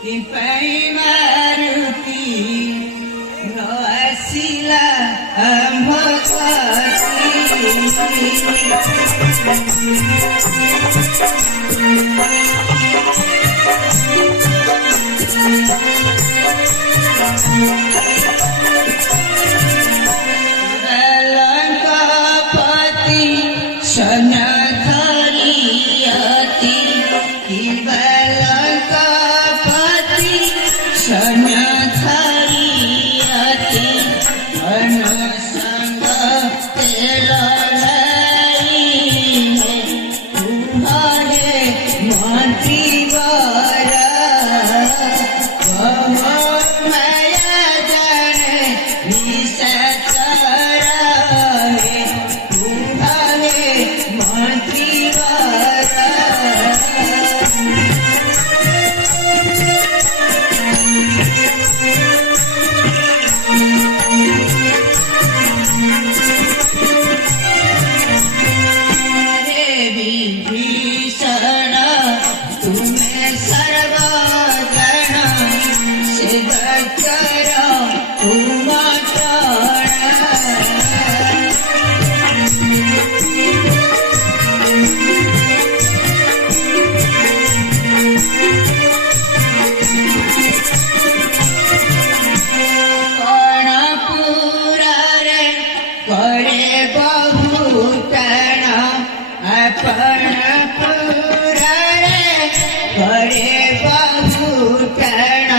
Ipai maruti no asila Langkapati Sanathariyati Langkapati Sanathariyati Anasanga Telalai Tumhare Mantrivara Maya Jane Nisatara Tumhare Mantrivara Vibhishan तुम्हें सर्वगण सिद्ध करो उमातरण कर्णपुरारे करे बहुतण कर्णपुरारे करे बहुतण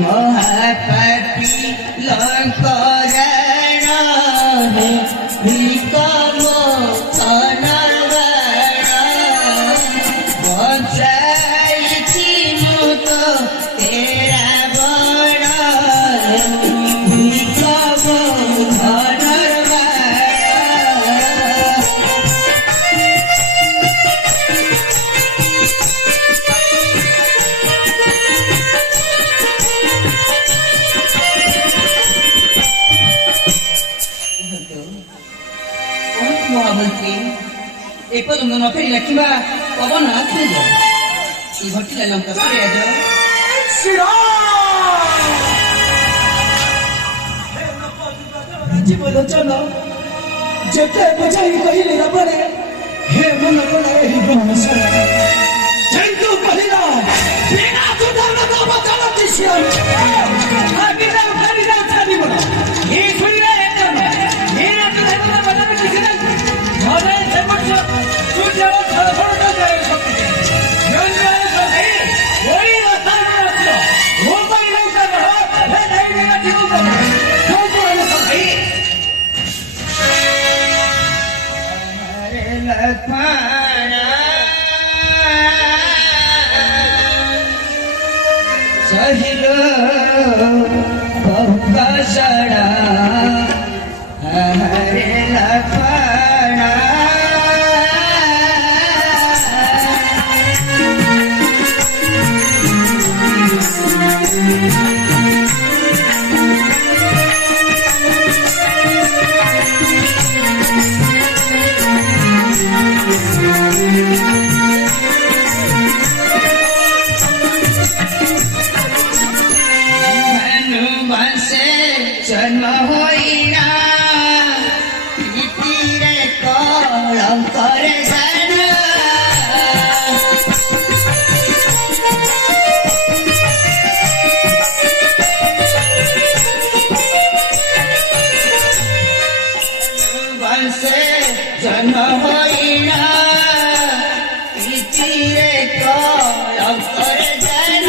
मोहपति लंकरण विकमो कनवरण बंचाइछि मुत तेरा बण विकमो कनवरण ମହାମନ୍ତ୍ରୀ ଏପର୍ଯ୍ୟନ୍ତ ନ ଫେରିଲା କିମ୍ବା ପବନ ଆଖିଲ ଏ ଘଟିଲା ଲଙ୍କା ଫେରିଆଜ ଜୀବଲୋଚନ ଯେତେ ବୁଝାଇ କହିଲେ ନ ପରେ ହେ ମନ କଲା ଏହି ବଂଶର ଯେନ୍ତୁ କହିଲା ବିନା ତୁଧାନ ଦବ ଚାଲତି ଶିଆଳ ବିନା ଫେରିଲା ଛାଡ଼ିବ ଏ ଶୁଣିଲେ ବିନା ତୁଧାନ ଦବ ଚାଲତି ଶିଆଳ ଘରେ ସେ ବର୍ଷ ସୂର୍ଯ୍ୟ ଫଳଫଳ ଯାଏ ଶକ୍ତି ଜଞ୍ଜାଳ ସହେ ଓଳି ରାସ୍ତାରେ ଆସିଲ ମୋ ପାଇଁ ନୌକା ରହ ହେ ଯାଇନି ନା ଠିକ କର ଯୋଉ ସହେ लखन सहिलो बहुकसड़ा हरे लखन जन्म होइना प्रीतिरे कलंकर जन वंशे जन्म होइना प्रीतिरे कलंकर जन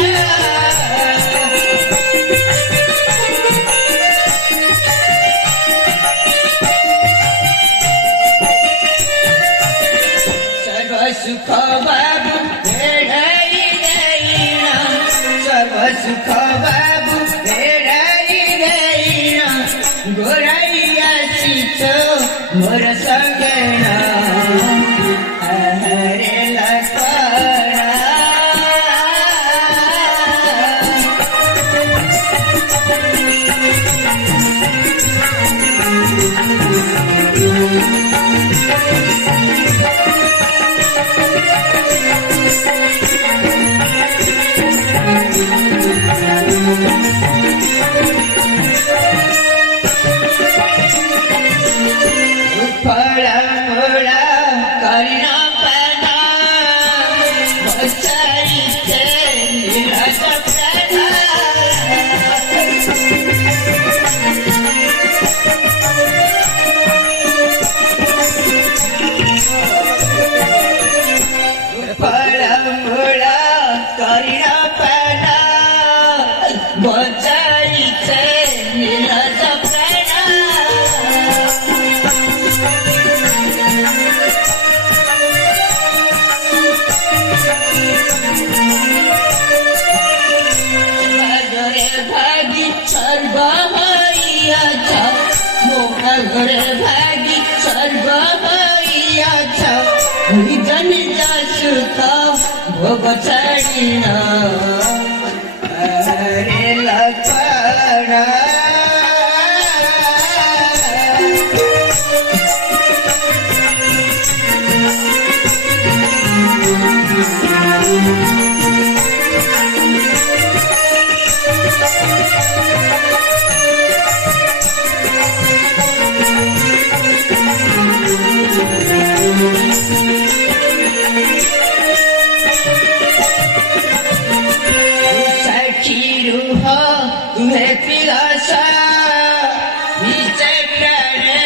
सुख बाबू भेड़ाई गईना सर्व सुख बाबू भेड़ाई गईना गोराइया सीतो मोर संगना हरे लखना घरे भागी सर्व भैयाचा निजन जासुता भोग चढिना अरे लखना तुम्हें पिलासा नीचे प्यारे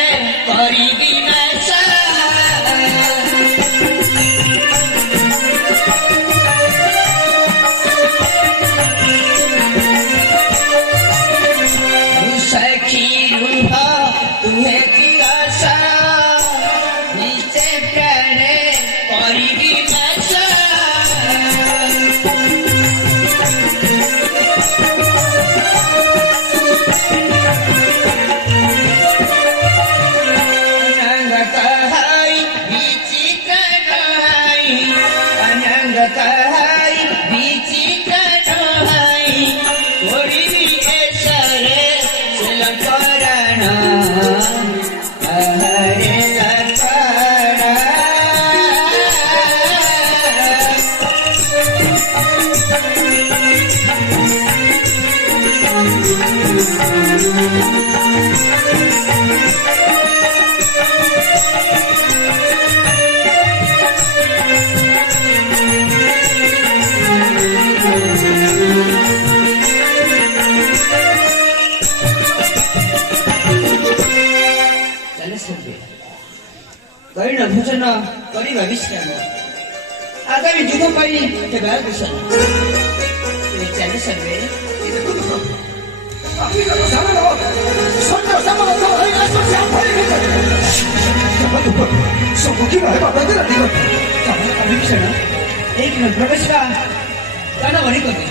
करीबी नशा सखी रूहा तुम्हें पिलासा नीचे प्यारे करीबी नशा कहई बीची कटोई थोड़ी ऐसरे लकड़ना हरे लकड़ा कर्ण भोजन करी भविष्य आगामी जुग पाई केवल भूषण चले सर्वे एक प्रवेश का भरी करते